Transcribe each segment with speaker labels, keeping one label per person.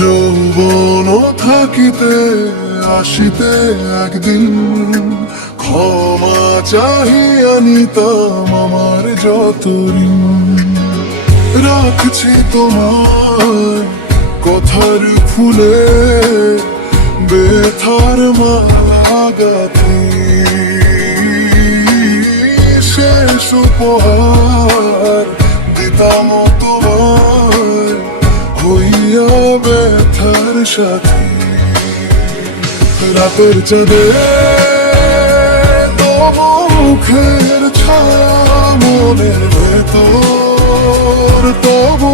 Speaker 1: যৌবন থাকিতে আসিতে একদিন ক্ষমা চাহিয়া নিতাম আমার যত রাখছি তোমার কথার ফুলে বেথার মালা গাথি শেষ উপহার দিতাম তোমার হইয়া ব্যথার সাথে। রাতের চাঁদে মুখের ছায়া মনের ভেতর, তবু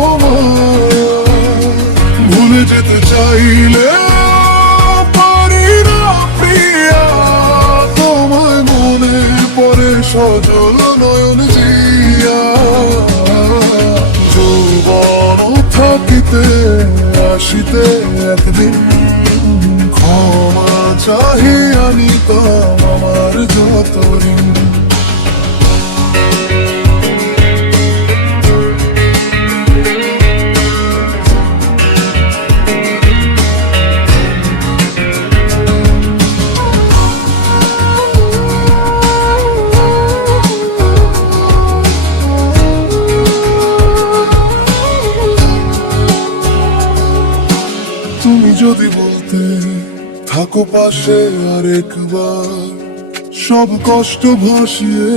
Speaker 1: ভুলে যেতে চাইলে পারি না প্রিয়া। তোমায় মনে পড়ে সজল নয়ন জিয়া। যৌবন থাকিতে, আসিতে একদিন ক্ষমা চাহিয়া নিতাম আমার যত ঋণ। যদি বলতে থাকো পাশে আরেকবার, সব কষ্ট ভাসিয়ে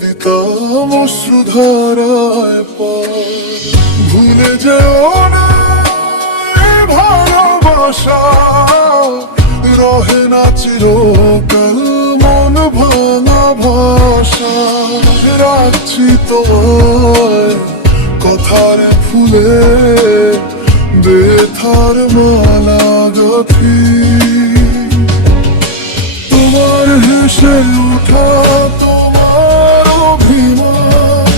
Speaker 1: দিতাম অশ্রুধারায় পার ভুলে যেও না ভালোবাসা, রহে না চিরকাল মন ভাঙা ভাষা। রাখছি তোমায় কথার ফুলে। বেথার মালা তোমার হেসে উঠা তোমার অভিমান,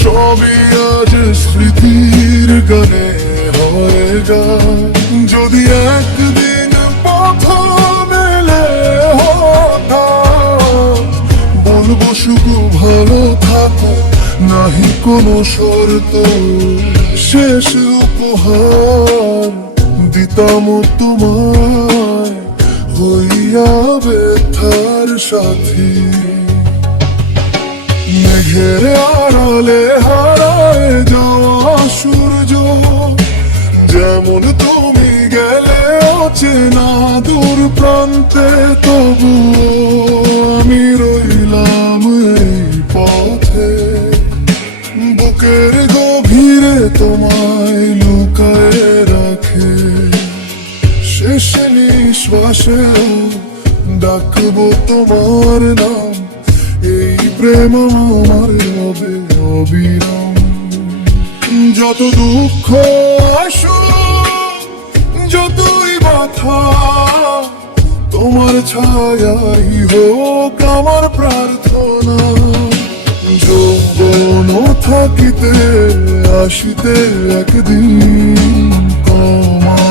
Speaker 1: সবই আজ স্মৃতির গানে হয়ে যদি একদিন পথ মেলে বলব শুধু ভালো থাকো, নাহি কোনো শর্ত। শেষ উপহার দিতাম তোমায়, হইয়া ব্যথার সাথী। মেঘের আড়ালে হারায় যাওয়া সূর্য, যেমন তুমি গেলে অচেনা দূর প্রান্তে তবু আমি রইলাম পথে। বুকের গভীরে তোমায় লুকায় রাখে। শেষ নিঃশ্বাসে ডাকবো তোমার নাম। এই প্রেম আমার হবে অবিরাম। যত দুঃখ আসুক, যতই ব্যথা তোমার ছায়াই হোক আমার প্রার্থনা। যৌবন থাকিতে আসিতে একদিন ক্ষমা